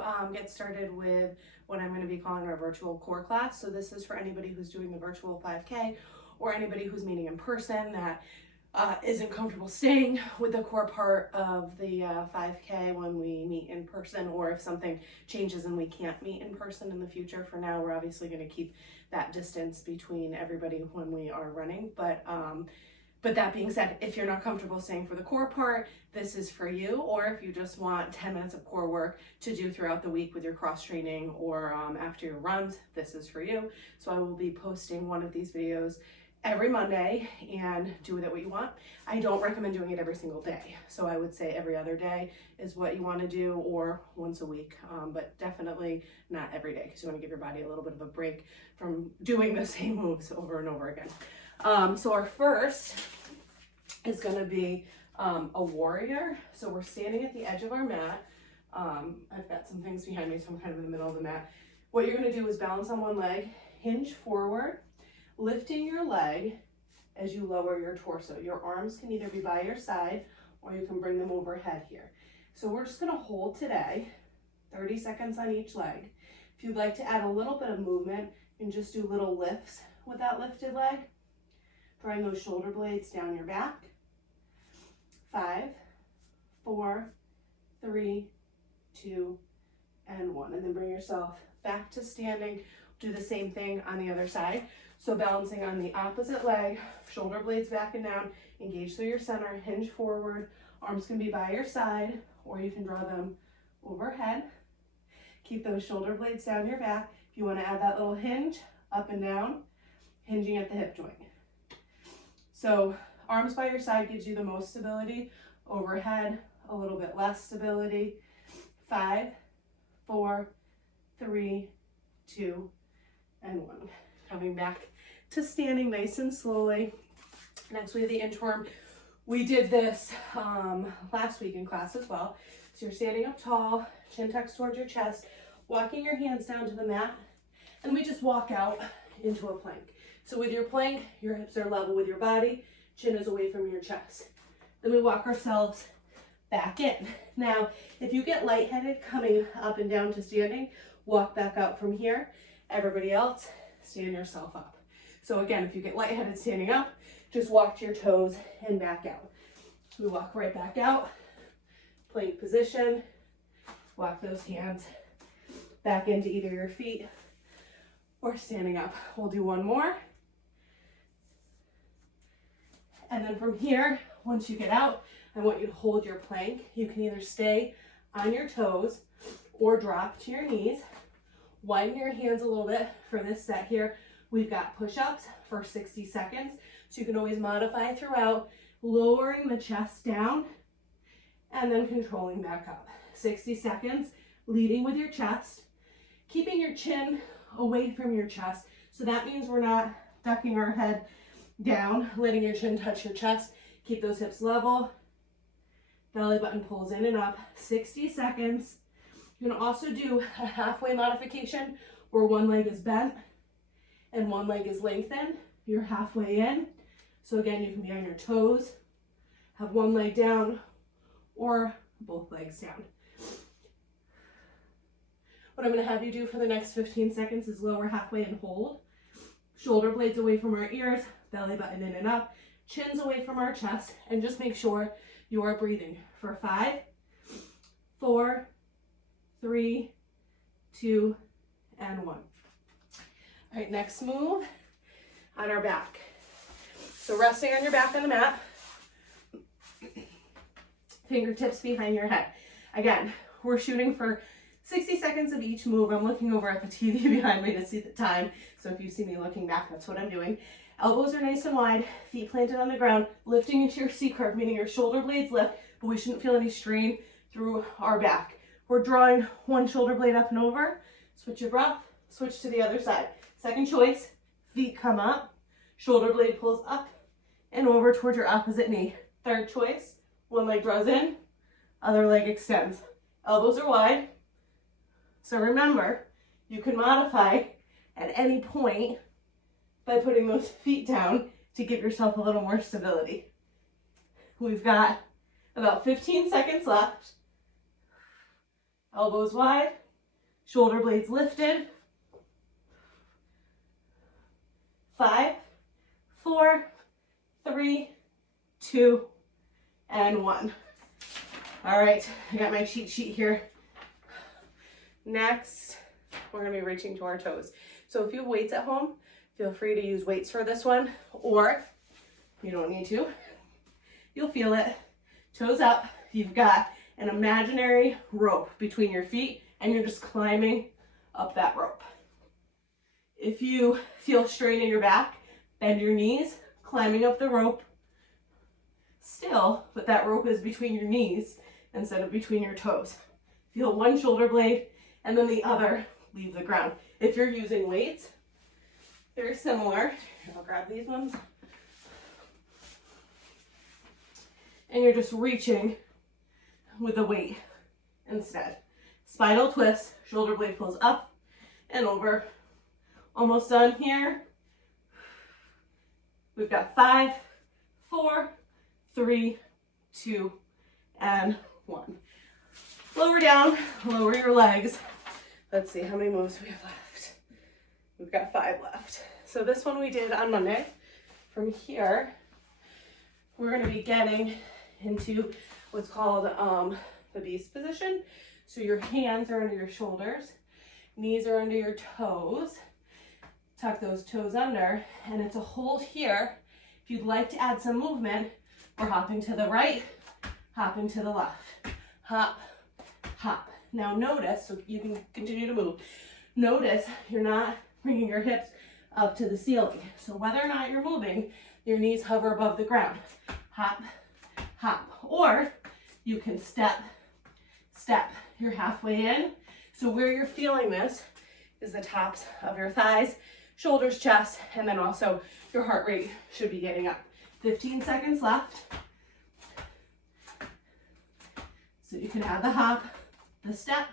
to get started with what I'm going to be calling our virtual core class. So this is for anybody who's doing the virtual 5K or anybody who's meeting in person that isn't comfortable staying with the core part of the 5K when we meet in person, or if something changes and we can't meet in person in the future. For now, we're obviously going to keep that distance between everybody when we are running, but that being said, if you're not comfortable staying for the core part, this is for you. Or if you just want 10 minutes of core work to do throughout the week with your cross training or after your runs, this is for you. So I will be posting one of these videos every Monday, and do with it what you want. I don't recommend doing it every single day. So I would say every other day is what you want to do, or once a week, but definitely not every day, because you want to give your body a little bit of a break from doing the same moves over and over again. So our first is going to be a warrior. So we're standing at the edge of our mat. I've got some things behind me, so I'm kind of in the middle of the mat. What you're going to do is balance on one leg, hinge forward, lifting your leg as you lower your torso. Your arms can either be by your side or you can bring them overhead here. So we're just going to hold today, 30 seconds on each leg. If you'd like to add a little bit of movement, you can just do little lifts with that lifted leg. Drawing those shoulder blades down your back. 5, 4, 3, 2, and 1. And then bring yourself back to standing. Do the same thing on the other side. So balancing on the opposite leg, shoulder blades back and down, engage through your center, hinge forward. Arms can be by your side, or you can draw them overhead. Keep those shoulder blades down your back. If you want to add that little hinge, up and down, hinging at the hip joint. So arms by your side gives you the most stability. Overhead, a little bit less stability. 5, 4, 3, 2, and 1. Coming back to standing nice and slowly. Next, we have the inchworm. We did this last week in class as well. So you're standing up tall, chin tucks towards your chest, walking your hands down to the mat, and we just walk out into a plank. So with your plank, your hips are level with your body, chin is away from your chest. Then we walk ourselves back in. Now, if you get lightheaded coming up and down to standing, walk back out from here. Everybody else, stand yourself up. So again, if you get lightheaded standing up, just walk to your toes and back out. We walk right back out, plank position, walk those hands back into either your feet or standing up. We'll do one more. And then from here, once you get out, I want you to hold your plank. You can either stay on your toes or drop to your knees. Widen your hands a little bit for this set here. We've got push-ups for 60 seconds. So you can always modify throughout, lowering the chest down and then controlling back up. 60 seconds, leading with your chest, keeping your chin away from your chest. So that means we're not ducking our head down, letting your chin touch your chest. Keep those hips level. Belly button pulls in and up. 60 seconds. You can also do a halfway modification where one leg is bent and one leg is lengthened. You're halfway in. So again, you can be on your toes, have one leg down, or both legs down. What I'm going to have you do for the next 15 seconds is lower halfway and hold. Shoulder blades away from our ears, belly button in and up, chins away from our chest, and just make sure you are breathing for 5, 4, 3, 2, and 1. All right, next move on our back. So resting on your back on the mat, fingertips behind your head. Again, we're shooting for 60 seconds of each move. I'm looking over at the TV behind me to see the time. So if you see me looking back, that's what I'm doing. Elbows are nice and wide, feet planted on the ground, lifting into your C curve, meaning your shoulder blades lift, but we shouldn't feel any strain through our back. We're drawing one shoulder blade up and over. Switch your breath, switch to the other side. Second choice, feet come up, shoulder blade pulls up and over towards your opposite knee. Third choice, one leg draws in, other leg extends. Elbows are wide. So remember, you can modify at any point by putting those feet down to give yourself a little more stability. We've got about 15 seconds left. Elbows wide, Shoulder blades lifted. 5, 4, 3, 2, and 1. All right, I got my cheat sheet here. Next, we're gonna be reaching to our toes. So if you have weights at home, feel free to use weights for this one, or you don't need to. You'll feel it. Toes up. You've got an imaginary rope between your feet, and you're just climbing up that rope. If you feel strain in your back, bend your knees, climbing up the rope. Still, but that rope is between your knees instead of between your toes. Feel one shoulder blade and then the other leave the ground. If you're using weights, very similar. I'll grab these ones. And you're just reaching with the weight instead. Spinal twist, shoulder blade pulls up and over. Almost done here. We've got 5, 4, 3, 2, and 1. Lower down, lower your legs. Let's see how many moves we have left. We've got 5 left. So this one we did on Monday. From here, we're going to be getting into what's called the beast position. So your hands are under your shoulders, knees are under your toes. Tuck those toes under, and it's a hold here. If you'd like to add some movement, we're hopping to the right, hopping to the left. Hop, hop. Now notice, so you can continue to move. Notice you're not bringing your hips up to the ceiling. So whether or not you're moving, your knees hover above the ground. Hop, hop. Or you can step, step. You're halfway in. So where you're feeling this is the tops of your thighs, shoulders, chest, and then also your heart rate should be getting up. 15 seconds left. So you can add the hop, the step,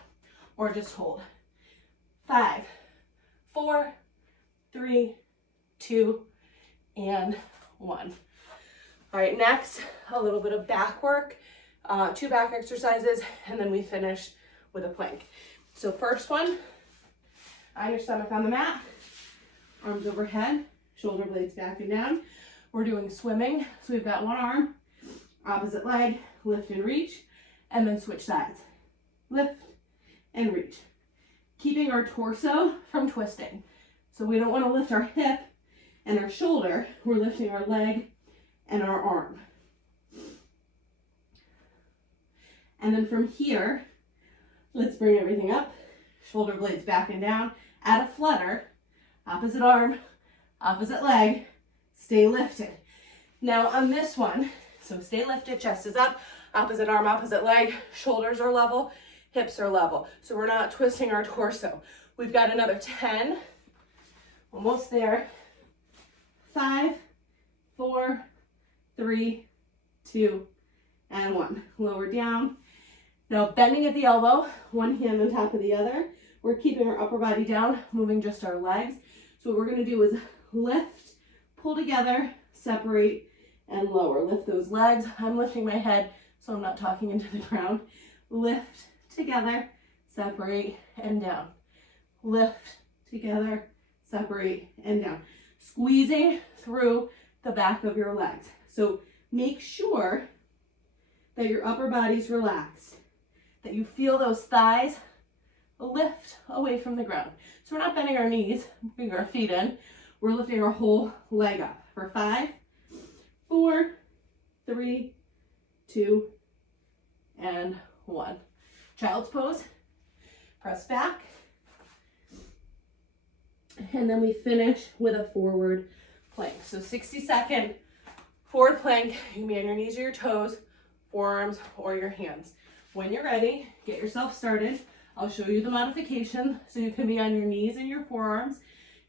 or just hold. 5, 4, 3, 2, and 1. All right, next, a little bit of back work, 2 back exercises, and then we finish with a plank. So first one, on your stomach on the mat, arms overhead, shoulder blades back and down. We're doing swimming, so we've got one arm, opposite leg, lift and reach, and then switch sides. Lift and reach. Keeping our torso from twisting. So we don't want to lift our hip and our shoulder, we're lifting our leg and our arm. And then from here, let's bring everything up. Shoulder blades back and down. Add a flutter. Opposite arm, opposite leg. Stay lifted. Now on this one, so stay lifted, chest is up, opposite arm, opposite leg, shoulders are level, hips are level. So we're not twisting our torso. We've got another 10. Almost there. 5, 4, 3, 2, and 1. Lower down. Now bending at the elbow, one hand on top of the other. We're keeping our upper body down, moving just our legs. So what we're going to do is lift, pull together, separate, and lower. Lift those legs. I'm lifting my head, so I'm not talking into the ground. Lift together, separate, and down. Lift together, separate, and down. Squeezing through the back of your legs. So make sure that your upper body's relaxed, that you feel those thighs lift away from the ground. So we're not bending our knees, bring our feet in. We're lifting our whole leg up for 5, 4, 3, 2, and 1. Child's pose. Press back. And then we finish with a forward plank. So 60-second forward plank. You can be on your knees or your toes, forearms, or your hands. When you're ready, get yourself started. I'll show you the modification. So you can be on your knees and your forearms.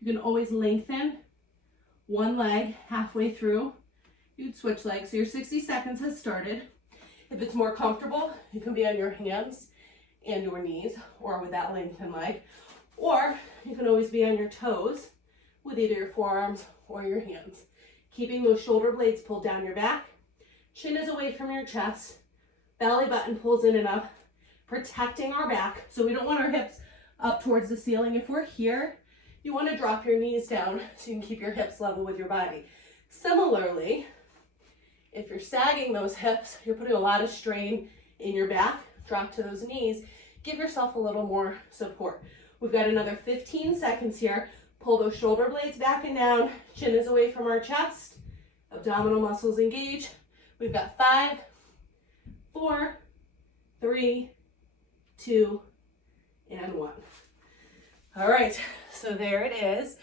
You can always lengthen one leg halfway through. You'd switch legs. So your 60 seconds has started. If it's more comfortable, you can be on your hands and your knees, or with that lengthened leg. Or you can always be on your toes with either your forearms or your hands. Keeping those shoulder blades pulled down your back. Chin is away from your chest. Belly button pulls in and up. Protecting our back. So we don't want our hips up towards the ceiling. If we're here, you want to drop your knees down so you can keep your hips level with your body. Similarly, if you're sagging those hips, you're putting a lot of strain in your back. Drop to those knees. Give yourself a little more support. We've got another 15 seconds here. Pull those shoulder blades back and down. Chin is away from our chest. Abdominal muscles engage. We've got 5, 4, 3, 2, and 1. All right, so there it is.